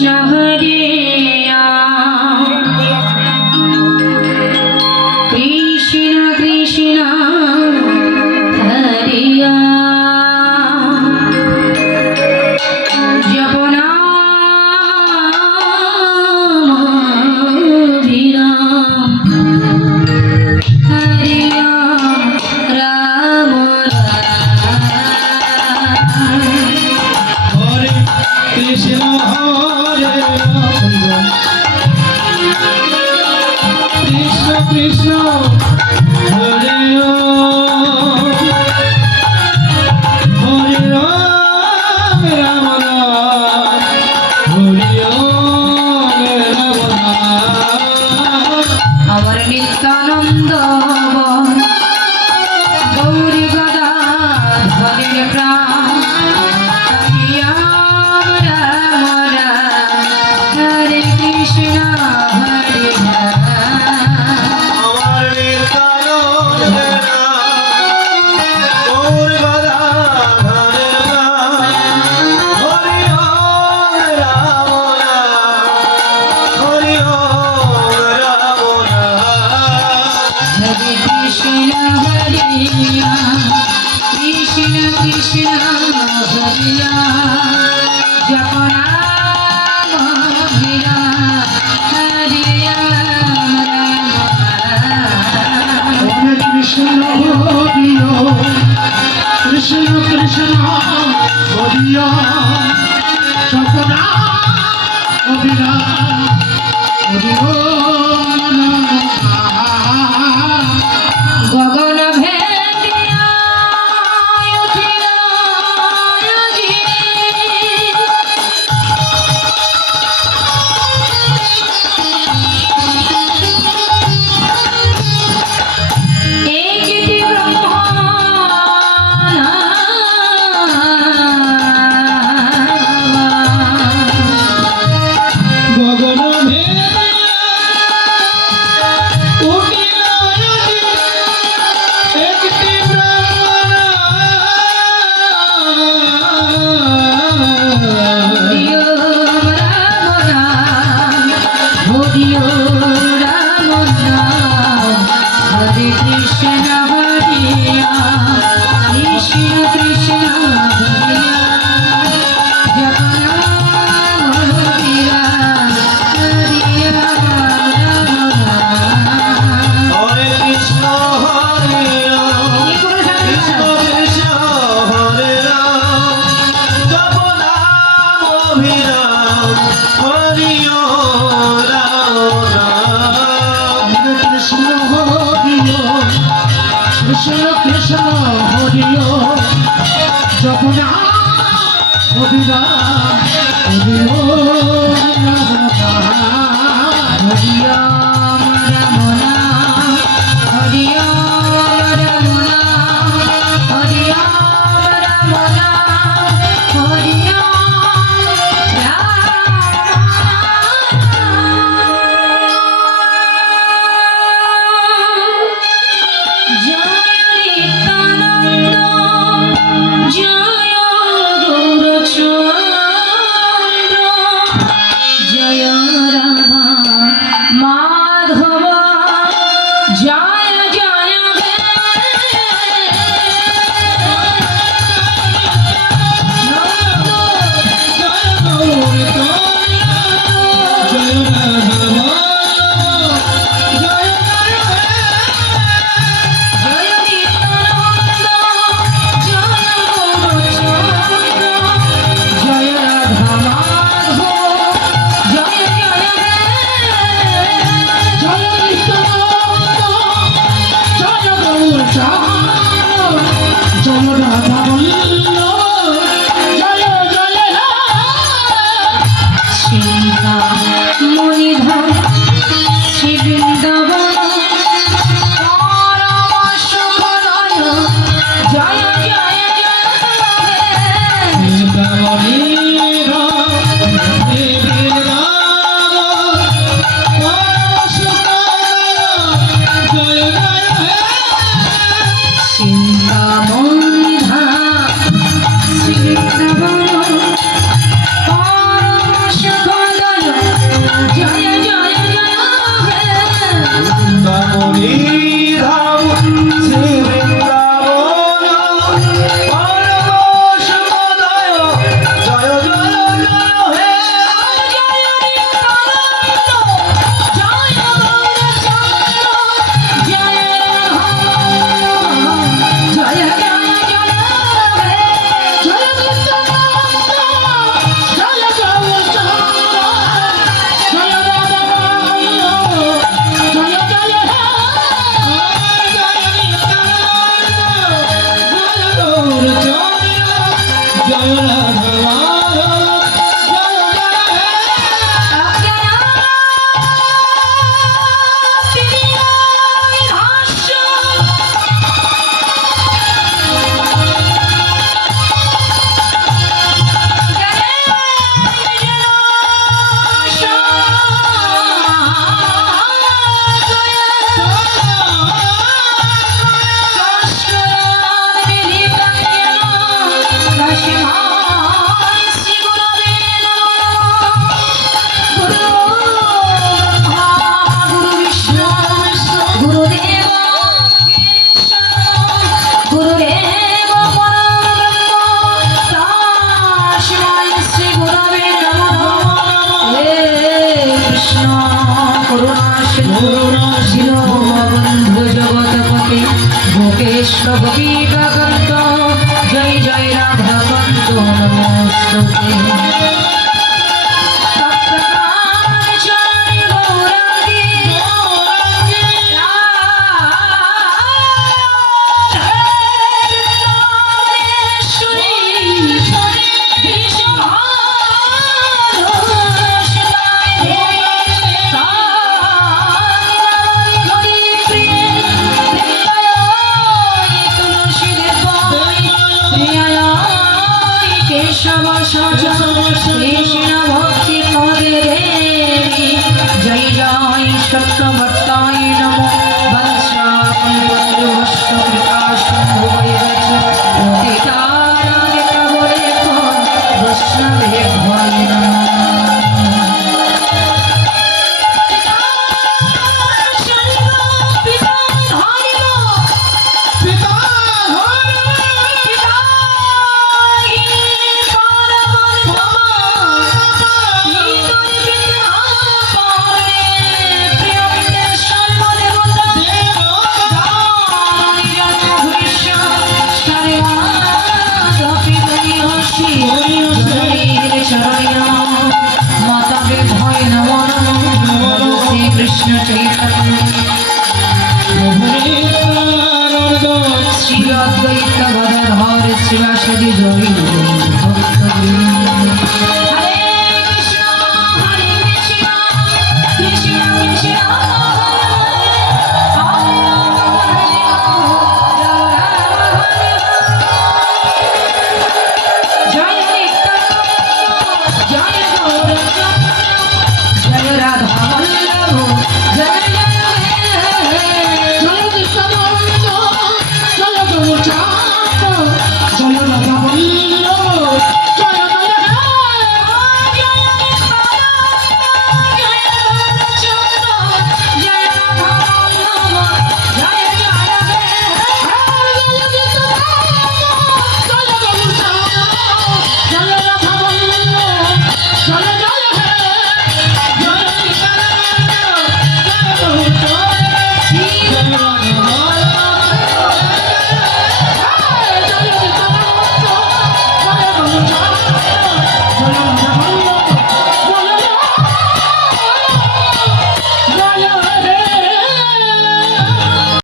কৃষ্ণ হরে কৃষ্ণ কৃষ্ণ হরে জপ নাম বিরাম হরে রাম হরে কৃষ্ণ হরে কৃষ্ণ কৃষ্ণ হরে হরে রাম রাম রাম হরে রাম রাম। আমার নিত্যানন্দ গৌরী গদা ধরেন প্রাণ রাম রাম হরে কৃষ্ণ হরে আমার নিত্যানন্দের নাম গৌর গদাধরের নাম হরি ওম রাম রাম হরি ওম রাম রাম। হরে কৃষ্ণ হরে কৃষ্ণ কৃষ্ণ হরে জপ নাম বিরাম হরে রাম রাম হরে কৃষ্ণ হরিও কৃষ্ণ কৃষ্ণ হরিও সপনা অবিরা হরিও গগন ভেদিয়া উঠিল যোগিনী। একটি গগন ভেদিয়া উঠিল একটি ব্রাহ্মণ হরিও রাম নাম হরিও রাম নাম হরে কৃষ্ণ হরে কৃষ্ণ কৃষ্ণ হরে জপ নাম বিরাম হরে রাম রাম। হরে কৃষ্ণ হরে রাম কৃষ্ণ কৃষ্ণ হরে রাম জপ নাম অভিরাম হরি ওম রাম রাম। হরে কৃষ্ণ হরি ওম কৃষ্ণ কৃষ্ণ হরি ওম শির বন্ধু জগৎপতি ভোগেশ্বর গোপীকান্ত জয় জয় রাধাকান্ত নমস্তুতে কৃষ্ণ ভক্তি পদে দেবী জয় জয় সত্যভক্তায় নমো বৎসাপত্রবশ্য কৃপাসিন্ধু বৈরচ পতিতানাং পাবনেভ্যো বৈষ্ণবেভ্যো নমঃ কৃষ্ণ চৈতন্য শ্রী অদ্বৈত গদাধর শিবাসাদি জয় ভক্তবৃন্দ